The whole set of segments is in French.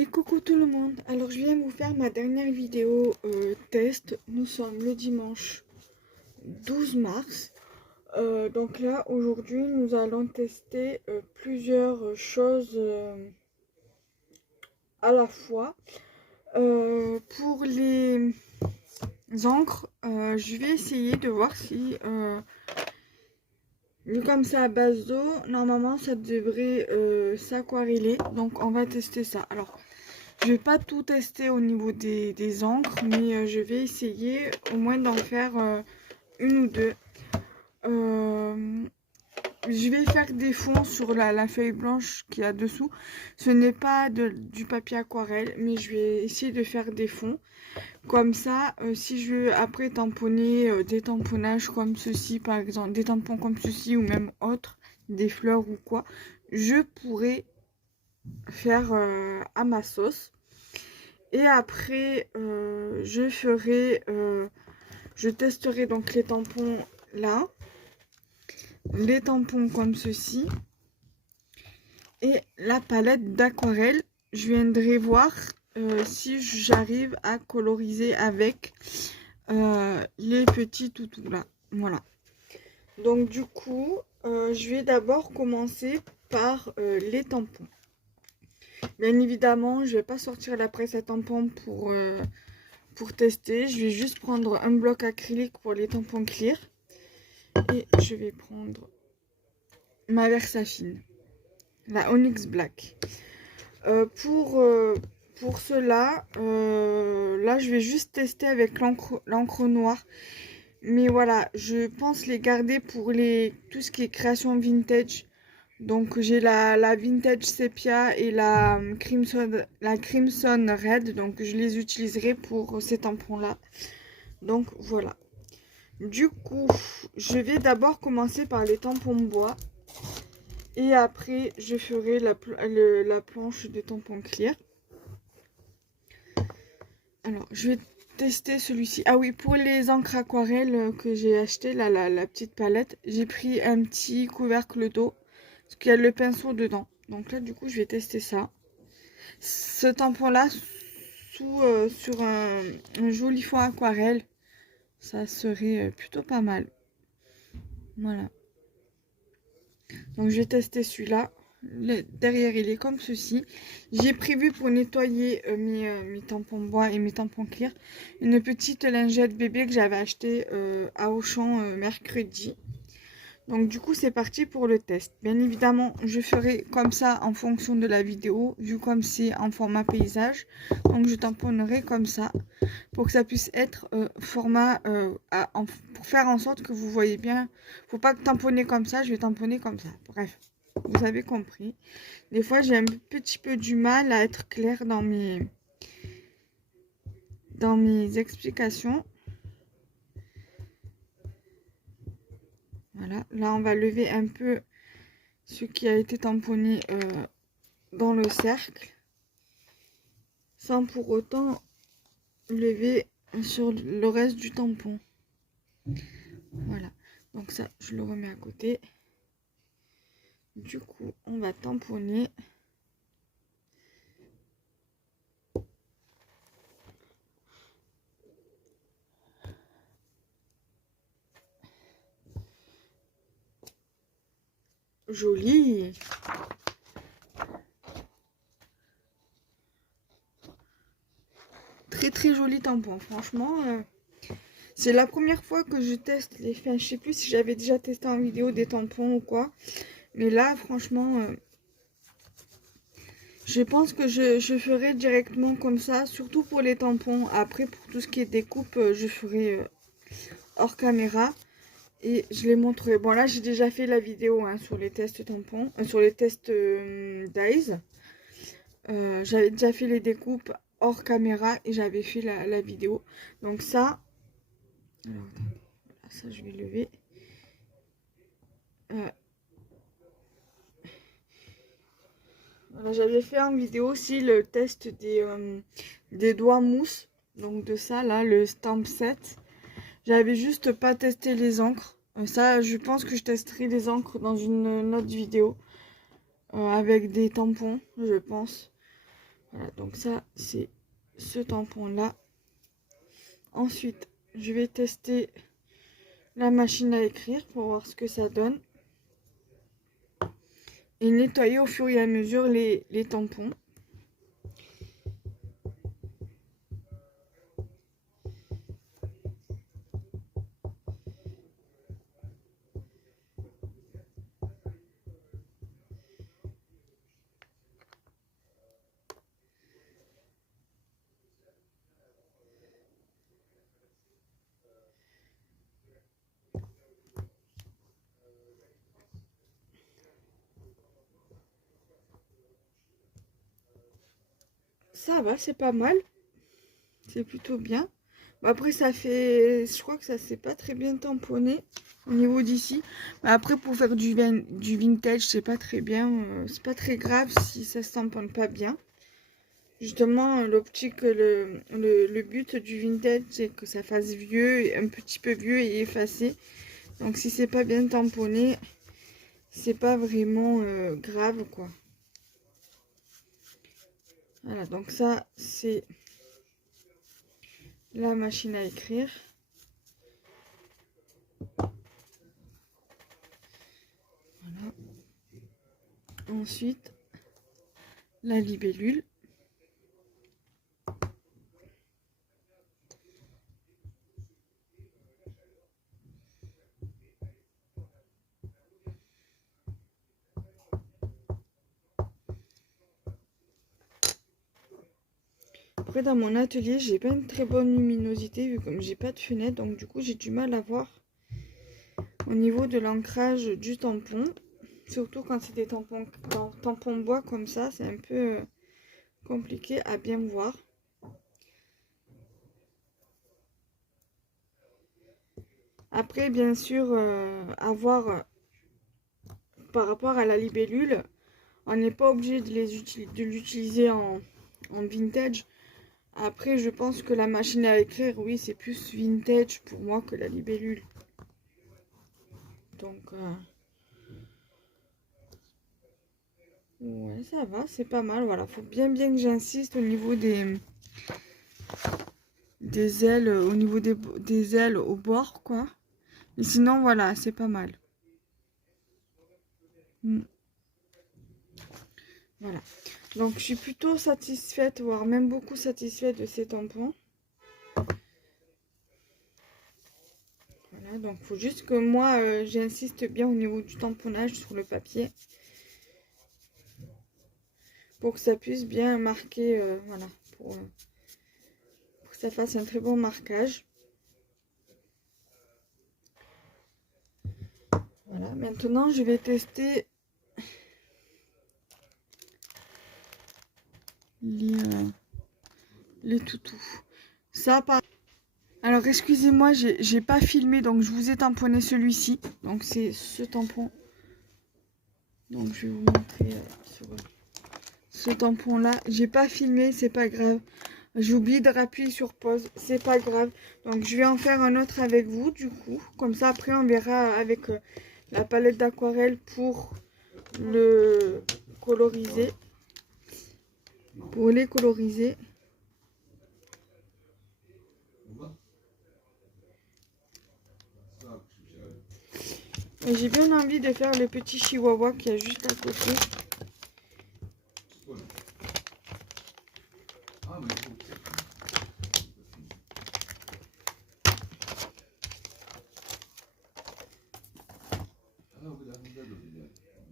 Et coucou tout le monde, alors je viens vous faire ma dernière vidéo test. Nous sommes le dimanche 12 mars. Donc là aujourd'hui nous allons tester plusieurs choses à la fois. Pour les encres, je vais essayer de voir si, vu comme c'est à base d'eau, normalement ça devrait s'aquareller. Donc on va tester ça. Alors je vais pas tout tester au niveau des encres, mais je vais essayer au moins d'en faire une ou deux. Je vais faire des fonds sur la feuille blanche qu'il y a dessous. Ce n'est pas du papier aquarelle, mais je vais essayer de faire des fonds. Comme ça, si je veux après tamponner des tamponnages comme ceci, par exemple, des tampons comme ceci ou même autres, des fleurs ou quoi, je pourrais faire à ma sauce. Et après, je testerai donc les tampons là, les tampons comme ceci, et la palette d'aquarelle. Je viendrai voir si j'arrive à coloriser avec les petits toutous là. Voilà. Donc du coup, je vais d'abord commencer par les tampons. Bien évidemment, je vais pas sortir la presse à tampons pour tester. Je vais juste prendre un bloc acrylique pour les tampons clear. Et je vais prendre ma Versafine, la Onyx Black. Pour cela, là je vais juste tester avec l'encre noire. Mais voilà, je pense les garder pour tout ce qui est création vintage. Donc j'ai la Vintage Sepia et la Crimson Red. Donc je les utiliserai pour ces tampons-là. Donc voilà. Du coup, je vais d'abord commencer par les tampons bois. Et après, je ferai la planche des tampons clear. Alors, je vais tester celui-ci. Ah oui, pour les encres aquarelles que j'ai acheté, là, la petite palette, j'ai pris un petit couvercle d'eau. Parce qu'il y a le pinceau dedans. Donc là, du coup, je vais tester ça. Ce tampon-là, sur un joli fond aquarelle, ça serait plutôt pas mal. Voilà. Donc je vais tester celui-là. Derrière il est comme ceci. J'ai prévu pour nettoyer mes tampons bois et mes tampons clear une petite lingette bébé que j'avais acheté à Auchan mercredi. Donc du coup c'est parti pour le test. Bien évidemment je ferai comme ça en fonction de la vidéo, vu comme c'est en format paysage. Donc je tamponnerai comme ça pour que ça puisse être format pour faire en sorte que vous voyez bien. Faut pas tamponner comme ça, je vais tamponner comme ça. Bref, vous avez compris. Des fois j'ai un petit peu du mal à être claire dans mes explications. Voilà, là on va lever un peu ce qui a été tamponné dans le cercle, sans pour autant lever sur le reste du tampon. Voilà, donc ça je le remets à côté. Du coup on va tamponner. Joli. Très très joli tampon, franchement. C'est la première fois que je teste les fins. Je sais plus si j'avais déjà testé en vidéo des tampons ou quoi. Mais là, franchement, je pense que je ferai directement comme ça. Surtout pour les tampons. Après, pour tout ce qui est découpe, je ferai hors caméra. Et je les montrerai. Bon, là, j'ai déjà fait la vidéo hein, sur les tests tampons. Sur les tests Dyes. J'avais déjà fait les découpes hors caméra et j'avais fait la vidéo. Donc ça, alors, ça je vais lever. Voilà, j'avais fait en vidéo aussi le test des doigts mousse. Donc de ça là, le stamp set. J'avais juste pas testé les encres. Ça, je pense que je testerai les encres dans une autre vidéo. Avec des tampons, je pense. Voilà, donc ça, c'est ce tampon-là. Ensuite, je vais tester la machine à écrire pour voir ce que ça donne. Et nettoyer au fur et à mesure les tampons. Ça va, c'est pas mal. C'est plutôt bien. Après, ça fait... Je crois que ça s'est pas très bien tamponné au niveau d'ici. Mais après, pour faire du vintage, c'est pas très bien. C'est pas très grave si ça se tamponne pas bien. Justement, l'optique, le but du vintage, c'est que ça fasse vieux, un petit peu vieux et effacé. Donc, si c'est pas bien tamponné, c'est pas vraiment grave, quoi. Voilà, donc ça, c'est la machine à écrire. Voilà. Ensuite, la libellule. Après, dans mon atelier, j'ai pas une très bonne luminosité vu comme j'ai pas de fenêtre, donc du coup j'ai du mal à voir au niveau de l'ancrage du tampon, surtout quand c'est des tampons bois comme ça, c'est un peu compliqué à bien voir. Après, bien sûr, par rapport à la libellule, on n'est pas obligé de l'utiliser en vintage. Après, je pense que la machine à écrire, oui, c'est plus vintage pour moi que la libellule. Donc, ouais, ça va, c'est pas mal. Voilà, faut bien que j'insiste au niveau des ailes, au niveau des ailes au bord, quoi. Et sinon, voilà, c'est pas mal. Voilà. Donc, je suis plutôt satisfaite, voire même beaucoup satisfaite de ces tampons. Voilà, donc il faut juste que moi, j'insiste bien au niveau du tamponnage sur le papier. Pour que ça puisse bien marquer, voilà, pour que ça fasse un très bon marquage. Voilà, maintenant je vais tester les toutous. Ça, par... Alors, excusez-moi, j'ai pas filmé, donc je vous ai tamponné celui-ci. Donc, c'est ce tampon. Donc, je vais vous montrer sur ce tampon-là. J'ai pas filmé, c'est pas grave. J'ai oublié de appuyer sur pause, c'est pas grave. Donc, je vais en faire un autre avec vous, du coup. Comme ça, après, on verra avec la palette d'aquarelle pour le coloriser. Pour les coloriser. J'ai bien envie de faire le petit chihuahua qui est juste à côté.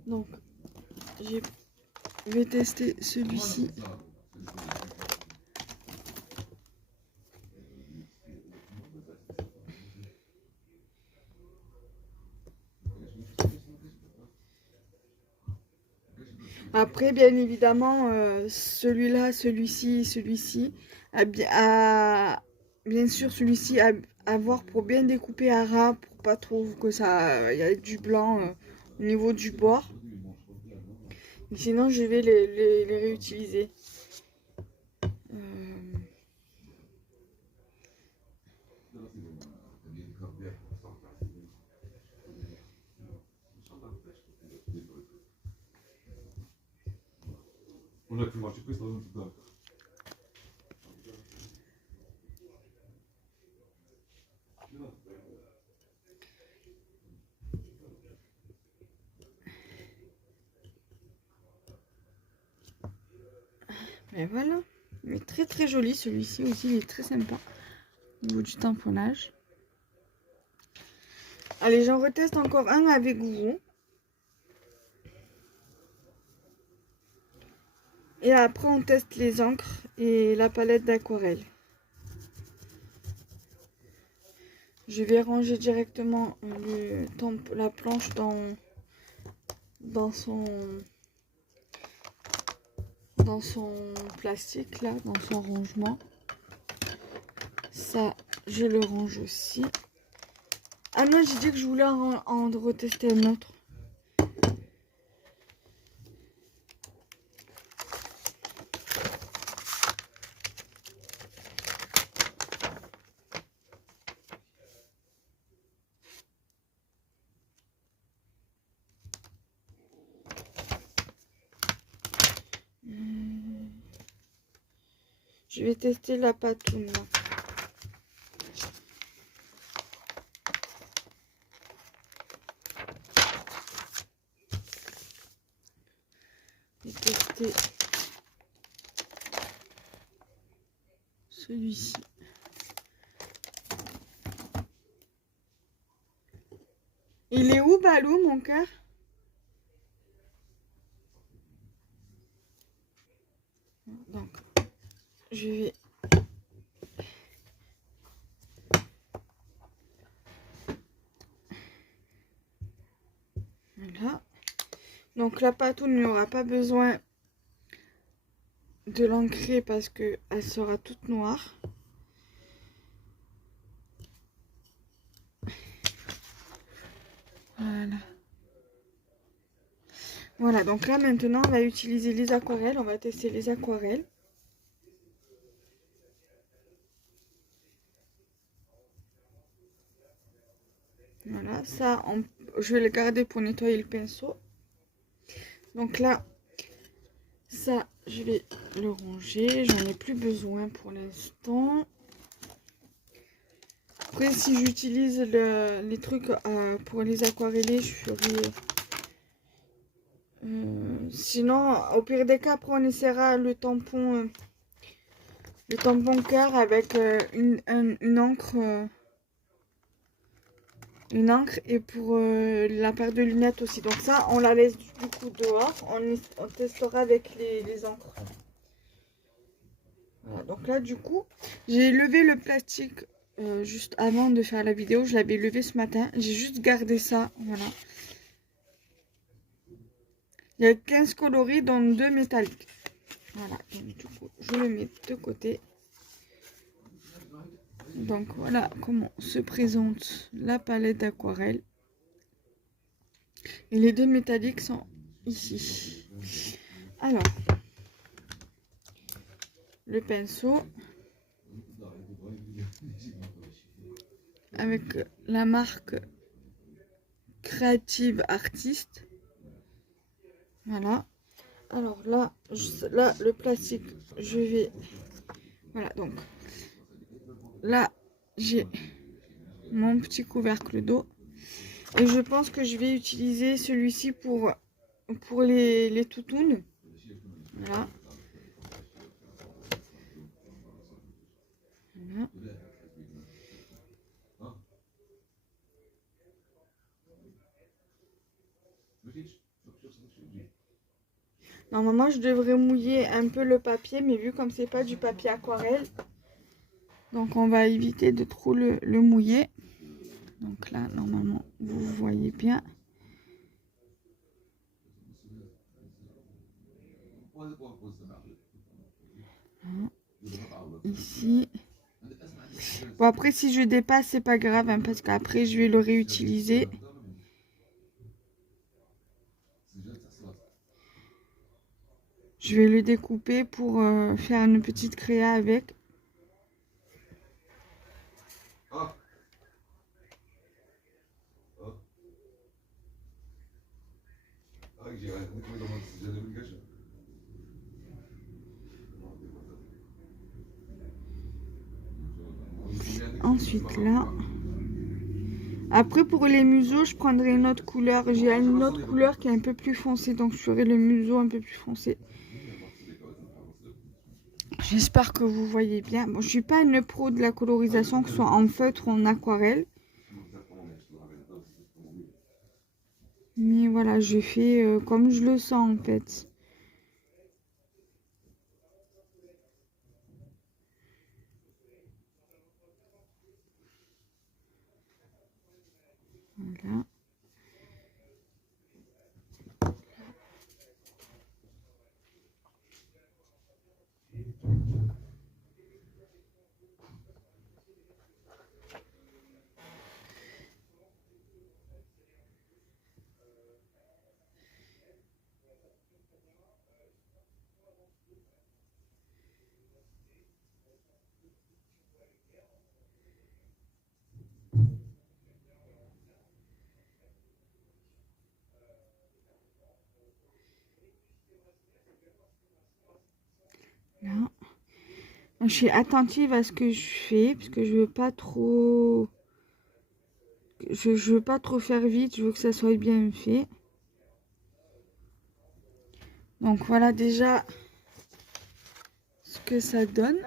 Donc, je vais tester celui-ci. Après, bien évidemment, celui-là, celui-ci, bien sûr, celui-ci à voir pour bien découper à ras, pour pas trop que ça, il y a du blanc au niveau du bord. Sinon, je vais les réutiliser. On a filmato questo non tutto. Et voilà. Mais très très joli celui-ci aussi, il est très sympa. Au niveau du tamponnage. Allez, j'en reteste encore un avec vous. Et après, on teste les encres et la palette d'aquarelle. Je vais ranger directement la planche dans son plastique, là, dans son rangement. Ça, je le range aussi. Ah non, j'ai dit que je voulais en retester un autre. Je vais tester la patoune, là. Je vais tester celui-ci. Il est où, Balou, mon cœur? Donc, je vais... Voilà. Donc, la patoune, il n'y aura pas besoin de l'ancrer parce qu'elle sera toute noire. Voilà. Voilà, donc là, maintenant, on va utiliser les aquarelles. On va tester les aquarelles. Voilà, ça, je vais le garder pour nettoyer le pinceau. Donc là, ça, je vais le ranger. J'en ai plus besoin pour l'instant. Après, si j'utilise les trucs pour les aquareller, je ferai... sinon, au pire des cas, après, on essaiera le tampon cœur avec une encre. Une encre et pour la paire de lunettes aussi. Donc ça, on la laisse du coup dehors. On testera avec les encres. Voilà, donc là, du coup, j'ai levé le plastique juste avant de faire la vidéo. Je l'avais levé ce matin. J'ai juste gardé ça. Voilà. Il y a 15 coloris, dont 2 métalliques. Voilà. Donc, du coup, je le mets de côté. Donc voilà comment se présente la palette d'aquarelle. Et les 2 métalliques sont ici. Alors, le pinceau avec la marque Creative Artist. Voilà. Alors là, le plastique, je vais... Voilà, donc là, j'ai mon petit couvercle d'eau. Et je pense que je vais utiliser celui-ci pour les toutounes. Voilà. Voilà. Normalement, je devrais mouiller un peu le papier, mais vu comme c'est pas du papier aquarelle, donc on va éviter de trop le mouiller. Donc là, normalement, vous voyez bien. Ici. Bon, après, si je dépasse, c'est pas grave, hein, parce qu'après, je vais le réutiliser. Je vais le découper pour faire une petite créa avec. ensuite là. Après pour les museaux, je prendrai une autre couleur. J'ai une autre couleur qui est un peu plus foncée, donc je ferai le museau un peu plus foncé. J'espère que vous voyez bien. Bon, je suis pas une pro de la colorisation, que ce soit en feutre ou en aquarelle. Mais voilà, je fais comme je le sens en fait. Voilà. Là. Je suis attentive à ce que je fais parce que je veux pas trop, je veux pas trop faire vite. Je veux que ça soit bien fait. Donc voilà déjà ce que ça donne.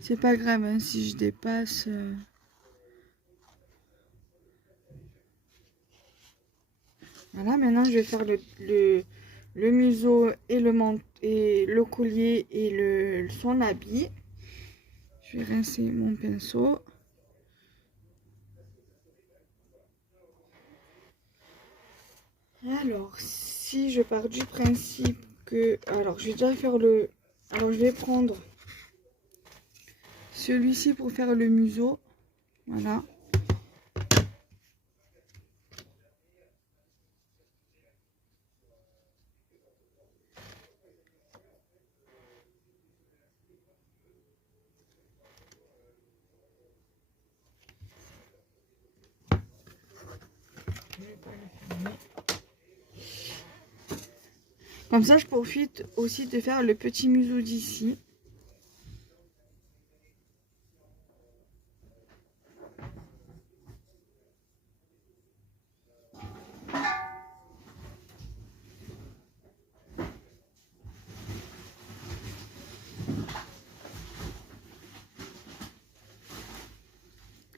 C'est pas grave hein, si je dépasse. Voilà, maintenant je vais faire le museau et le collier et son habit. Je vais rincer mon pinceau. Alors, si je pars du principe que... Alors, je vais déjà faire le... Alors, je vais prendre celui-ci pour faire le museau. Voilà. Comme ça, je profite aussi de faire le petit museau d'ici.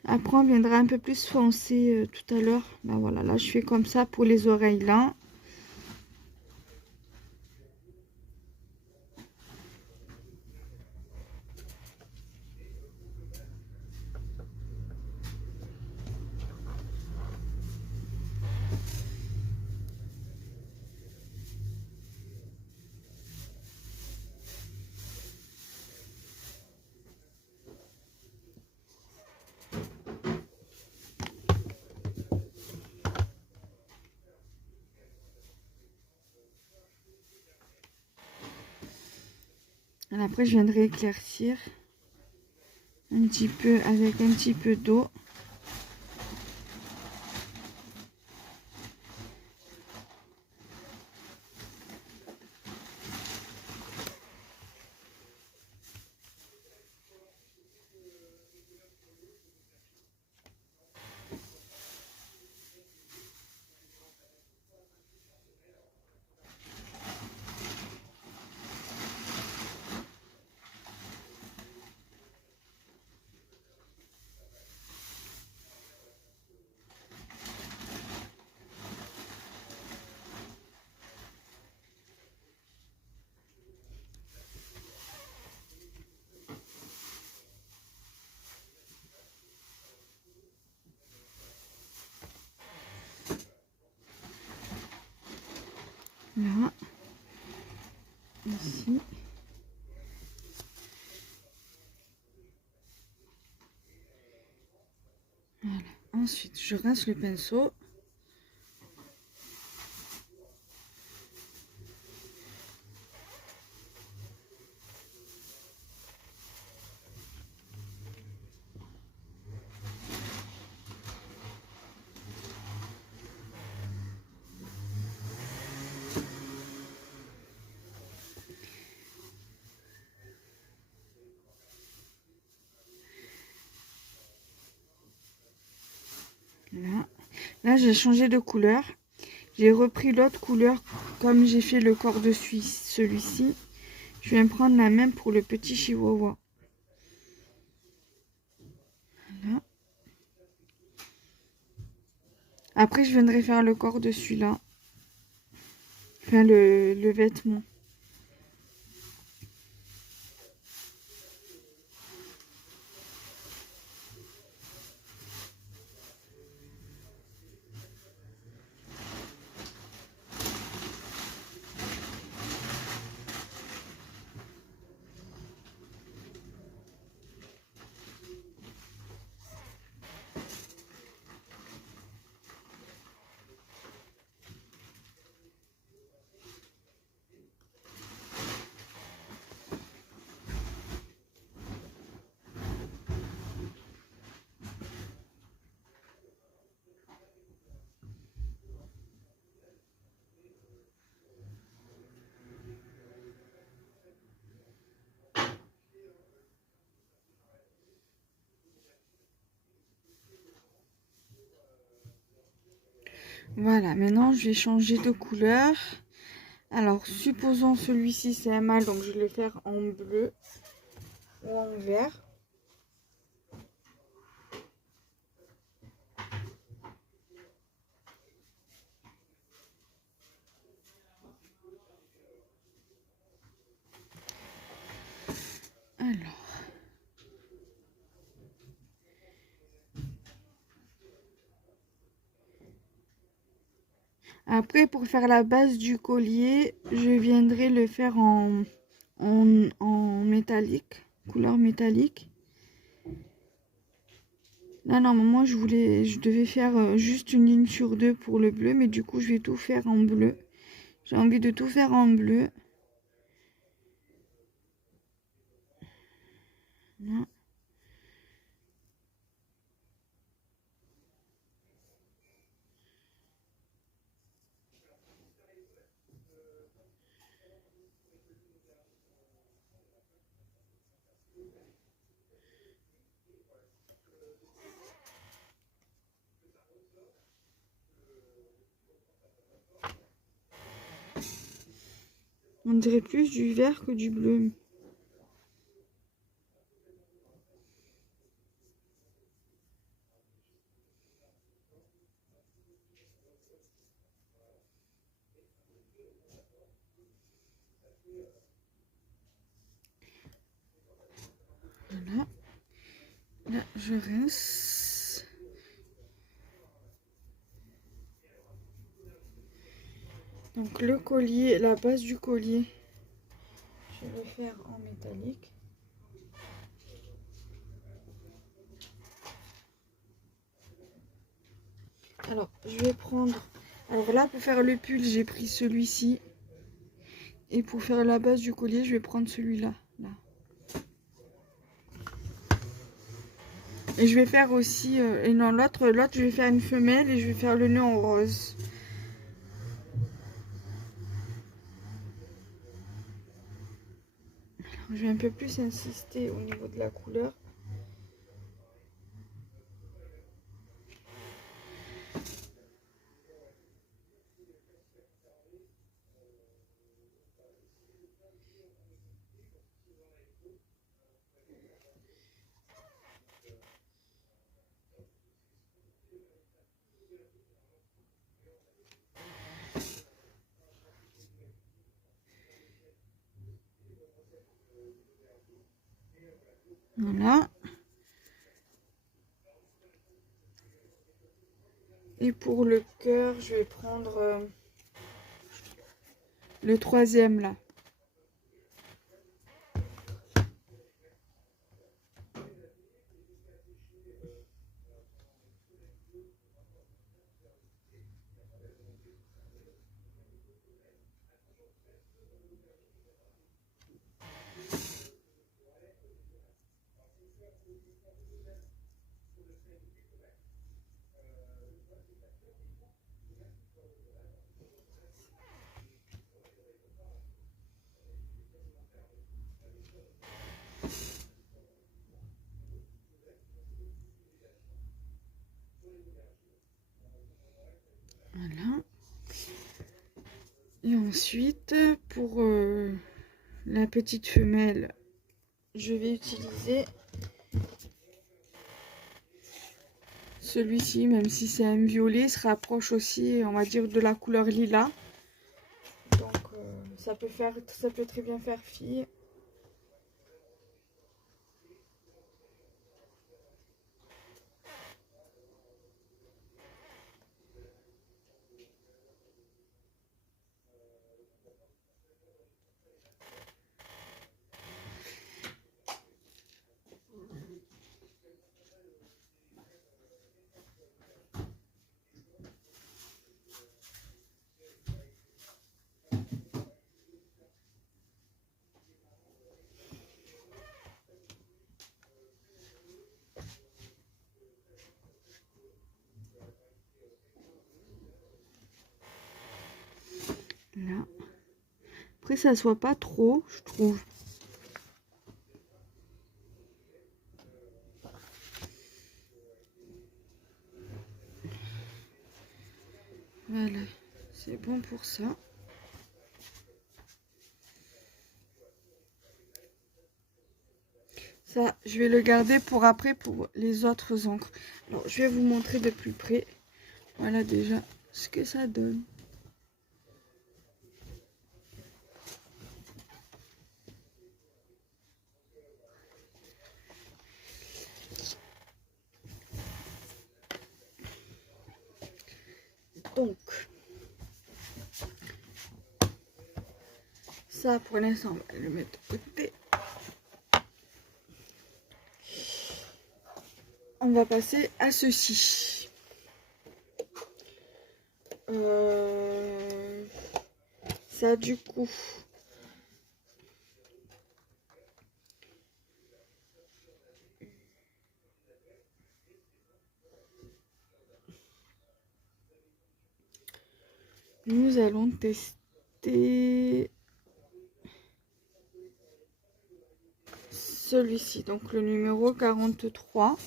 Après, on viendra un peu plus foncé tout à l'heure. Là, voilà, là, je fais comme ça pour les oreilles là. Et après, je viendrai éclaircir un petit peu avec un petit peu d'eau. Là, ici. Voilà. Ensuite, je rince le pinceau. Là, là j'ai changé de couleur. J'ai repris l'autre couleur comme j'ai fait le corps de celui-ci. Je vais me prendre la même pour le petit chihuahua. Voilà. Après, je viendrai faire le corps de celui-là. Enfin, le vêtement. Voilà, maintenant je vais changer de couleur. Alors, supposons celui-ci c'est un mâle, donc je vais le faire en bleu ou en vert. Alors. Après, pour faire la base du collier, je viendrai le faire en métallique, couleur métallique. Là, normalement, je devais faire juste une ligne sur deux pour le bleu, mais du coup, je vais tout faire en bleu. J'ai envie de tout faire en bleu. Là. On dirait plus du vert que du bleu. Voilà. Là, je rince. Donc le collier, la base du collier, je vais le faire en métallique. Alors, je vais prendre... Alors là, pour faire le pull, j'ai pris celui-ci. Et pour faire la base du collier, je vais prendre celui-là. Là. Et je vais faire aussi... et non, l'autre, je vais faire une femelle et je vais faire le nœud en rose. Alors, je vais un peu plus insister au niveau de la couleur. Voilà. Et pour le cœur, je vais prendre le troisième là. Voilà. Et ensuite, pour la petite femelle, je vais utiliser celui-ci, même si c'est un violet, se rapproche aussi, on va dire, de la couleur lilas. Donc ça peut très bien faire fille. Là. Après, ça soit pas trop, je trouve. Voilà, c'est bon pour ça. Ça, je vais le garder pour après, pour les autres encres. Alors, je vais vous montrer de plus près. Voilà déjà ce que ça donne. Donc, ça pour l'instant, on va le mettre de côté. On va passer à ceci. Ça du coup, nous allons tester celui-ci, donc le numéro 43.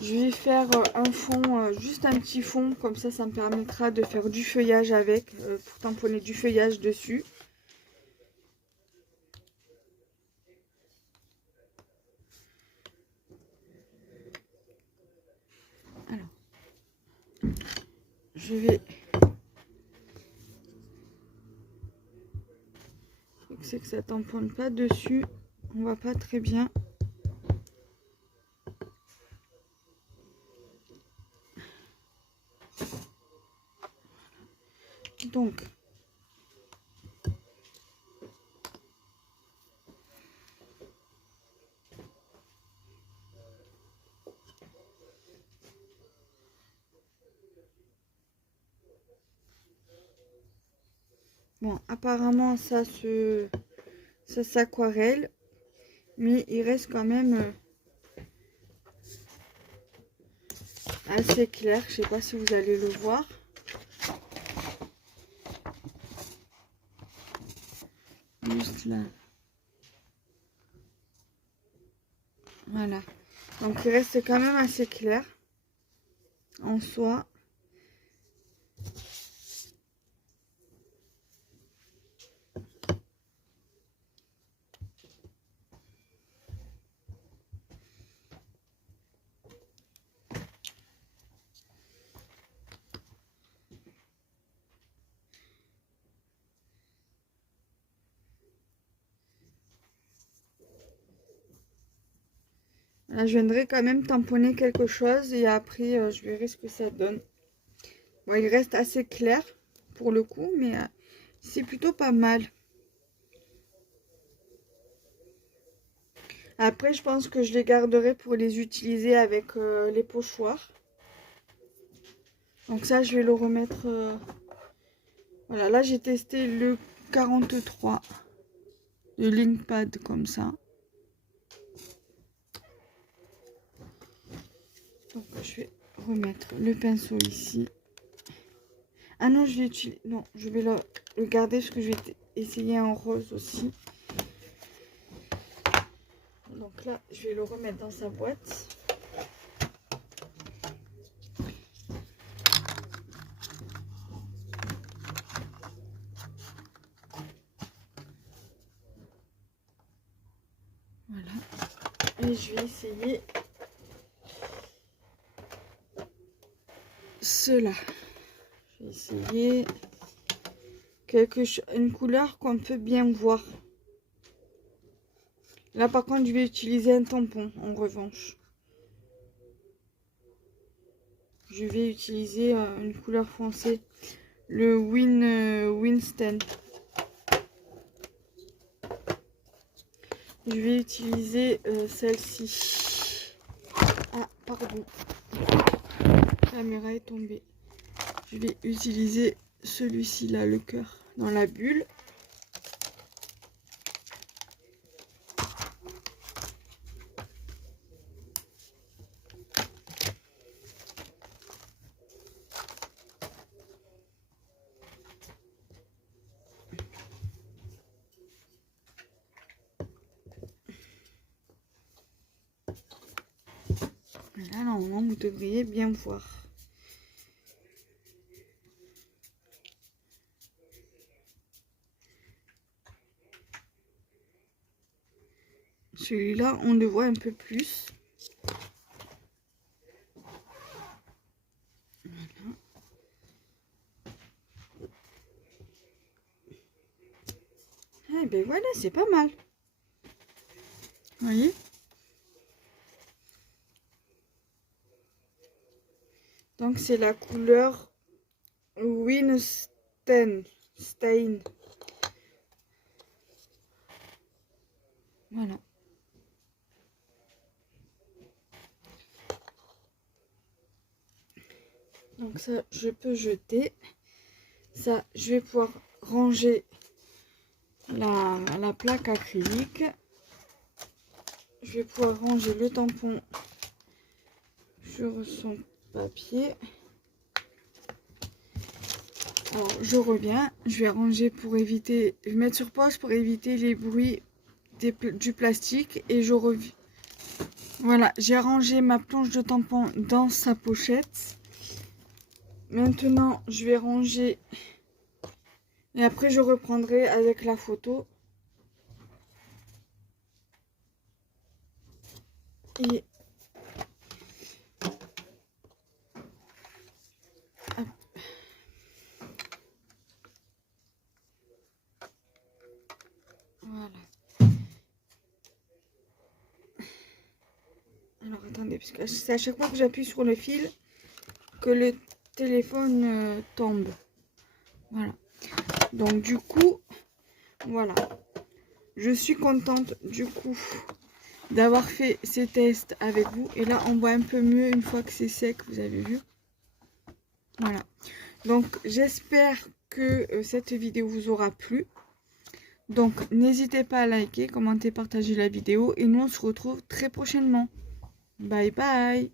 Je vais faire un fond, juste un petit fond, comme ça me permettra de faire du feuillage avec, pour tamponner du feuillage dessus. Alors, je vais... C'est que ça tamponne pas dessus, on voit pas très bien. Donc, bon, apparemment ça s'aquarelle, mais il reste quand même assez clair. Je sais pas si vous allez le voir. Juste là. Voilà. Donc il reste quand même assez clair en soi. Là, je viendrai quand même tamponner quelque chose et après je verrai ce que ça donne. Bon, il reste assez clair pour le coup, mais c'est plutôt pas mal. Après, je pense que je les garderai pour les utiliser avec les pochoirs. Donc ça, je vais le remettre... Voilà, là j'ai testé le 43 de Linkpad comme ça. Donc je vais remettre le pinceau ici. Ah non, je vais utiliser... Non, je vais le garder parce que je vais essayer en rose aussi. Donc là, je vais le remettre dans sa boîte. Et je vais essayer cela. Je vais essayer une couleur qu'on peut bien voir. Là par contre je vais utiliser un tampon en revanche. Je vais utiliser une couleur foncée, le Winston. Je vais utiliser celle-ci. Ah pardon, la caméra est tombée. Je vais utiliser celui-ci là, le cœur dans la bulle. Là, normalement, vous devriez bien voir. Celui-là, on le voit un peu plus. Voilà. Eh ben voilà, c'est pas mal. Vous voyez? Donc c'est la couleur Winston. Voilà. Donc ça, je peux jeter. Ça, je vais pouvoir ranger la plaque acrylique. Je vais pouvoir ranger le tampon sur son papier. Alors, je reviens. Je vais ranger pour éviter... Je vais mettre sur pause pour éviter les bruits du plastique. Et je reviens. Voilà, j'ai rangé ma planche de tampon dans sa pochette. Maintenant, je vais ranger... Et après, je reprendrai avec la photo. Et... hop. Voilà. Alors, attendez, parce que c'est à chaque fois que j'appuie sur le fil que le téléphone tombe. Voilà. Donc, du coup, voilà. Je suis contente, du coup, d'avoir fait ces tests avec vous. Et là, on voit un peu mieux une fois que c'est sec, vous avez vu. Voilà. Donc, j'espère que cette vidéo vous aura plu. Donc, n'hésitez pas à liker, commenter, partager la vidéo. Et nous, on se retrouve très prochainement. Bye bye.